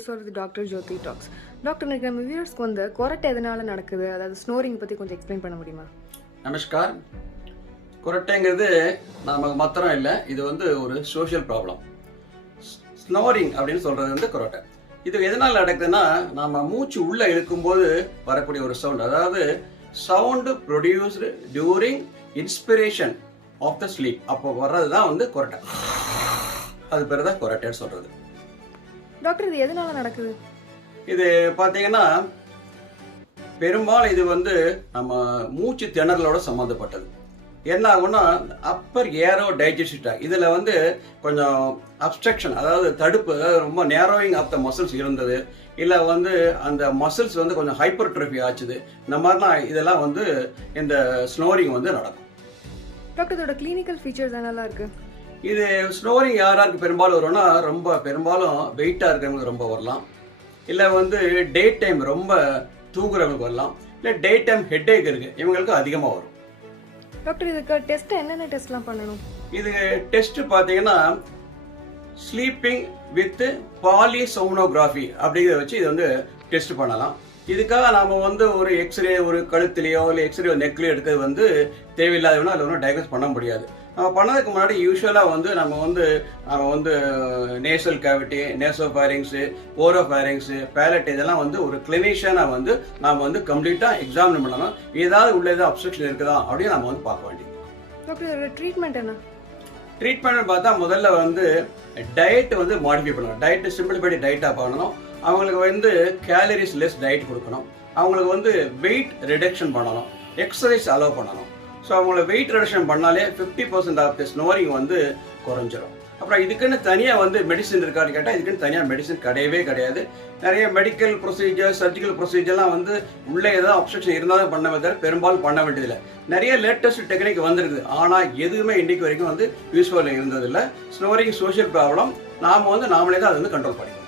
episode with Dr. Jothi Talks. Dr. நம்ம வியூவர்ஸ்க்கு வந்து கொரட்டை எதனால நடக்குது, அதாவது ஸ்னோரிங் பற்றி கொஞ்சம் எக்ஸ்பிளைன் பண்ண முடியுமா? நமஸ்கார். கொரட்டைங்கிறது நமக்கு மாத்திரம் இல்லை, இது வந்து ஒரு சோஷியல் ப்ராப்ளம். ஸ்னோரிங் அப்படின்னு சொல்கிறது வந்து கொரட்டை. இது எதனால் நடக்குதுன்னா, நம்ம மூச்சு உள்ளே இழுக்கும்போது வரக்கூடிய ஒரு சவுண்ட், அதாவது sound produced during inspiration of the sleep, அப்போ வர்றது தான் வந்து கொரட்டை. அது பேர் தான் கொரட்டைன்னு சொல்கிறது. டாக்டர், இது எதனால நடக்குது? இது பார்த்தீங்கன்னா பெரும்பாலும் இது வந்து நம்ம மூச்சு திணறலோட சம்மந்தப்பட்டது. என்ன ஆகும்னா, அப்பர் ஏரோ டைஜஸ்டிவ் ட்ராக்ட் இதில் வந்து கொஞ்சம் அப்ஸ்ட்ரக்ஷன், அதாவது தடுப்பு, அதாவது ரொம்ப நேரோயிங் ஆஃப் த மசில்ஸ் இருந்தது, இல்லை வந்து அந்த மசில்ஸ் வந்து கொஞ்சம் ஹைப்பர்ட்ரோஃபி ஆச்சுது. இந்த மாதிரிலாம் இதெல்லாம் வந்து இந்த ஸ்னோரிங் வந்து நடக்கும். டாக்டர், இதோட கிளினிக்கல் ஃபீச்சர்ஸ் என்னெல்லாம் இருக்குது? இது ஸ்னோரிங் யாராருக்கு பெரும்பாலும் வரும்னா, ரொம்ப பெரும்பாலும் வெயிட்டாக இருக்கிறவங்களுக்கு ரொம்ப வரலாம், இல்லை வந்து டே டைம் ரொம்ப தூங்குறவங்களுக்கு வரலாம், இல்லை டே டைம் ஹெட்ஏக் இருக்குது, இவங்களுக்கு அதிகமாக வரும். டாக்டர், இதுக்கு டெஸ்ட் என்னென்ன டெஸ்ட்லாம் பண்ணணும்? இது டெஸ்ட் பார்த்தீங்கன்னா ஸ்லீப்பிங் வித் பாலிசோம்னோகிராஃபி அப்படிங்கிறத வச்சு இது வந்து டெஸ்ட் பண்ணலாம். இதுக்காக நாம் வந்து ஒரு எக்ஸ்ரே ஒரு கழுத்துலையோ இல்லை எக்ஸ்ரே நெக்லையோ எடுக்கிறது வந்து தேவையில்லாதவனா அதில் ஒன்றும் டயக்னோஸ் பண்ண முடியாது. நம்ம பண்ணதுக்கு முன்னாடி யூஸ்வலாக வந்து நம்ம வந்து நேசல் கேவிட்டி, நேசோஃபேரிங்ஸு, ஓரோஃபேரிங்ஸு, பேலட் இதெல்லாம் வந்து ஒரு கிளினிஷியனாக வந்து நாம் வந்து கம்ப்ளீட்டாக எக்ஸாமின் பண்ணணும். ஏதாவது உள்ள ஏதாவது அப்ஸ்ட்ரக்ஷன் இருக்குதா அப்படின்னு நம்ம வந்து பார்க்க வேண்டியது. டாக்டர், ட்ரீட்மெண்ட் என்ன? ட்ரீட்மெண்ட் பார்த்தா முதல்ல வந்து டயட் வந்து மாடிஃபை பண்ணணும். டயட்டு சிம்பிளிஃபைடு டயட்டாக பண்ணணும். அவங்களுக்கு வந்து கேலரிஸ் லெஸ் டயட் கொடுக்கணும். அவங்களுக்கு வந்து வெயிட் ரிடக்ஷன் பண்ணணும். எக்ஸசைஸ் அலோவ் பண்ணணும். ஸோ அவங்கள வெயிட் ரிடக்ஷன் பண்ணாலே 50% ஆஃப் த ஸ்னோரிங் வந்து குறைஞ்சிரும். அப்புறம் இதுக்குன்னு தனியாக வந்து மெடிசன் இருக்கான்னு கேட்டால், இதுக்குன்னு தனியாக மெடிசன் கிடையவே கிடையாது. நிறைய மெடிக்கல் ப்ரொசீஜர், சர்ஜிக்கல் ப்ரொசீஜர்லாம் வந்து உள்ளே ஏதாவது அப்ஸ்ட்ரக்ஷன் இருந்தாலும் பண்ண தவிர பெரும்பாலும் பண்ண வேண்டியதில்லை. நிறைய லேட்டஸ்ட் டெக்னிக் வந்துருக்குது, ஆனால் எதுவுமே இன்றைக்கு வரைக்கும் வந்து யூஸ்ஃபுல்லாக இருந்ததில்லை. ஸ்னோரிங் சோஷியல் ப்ராப்ளம், நாம் வந்து நாமளே தான் அதை வந்து கண்ட்ரோல் பண்ணிக்கலாம்.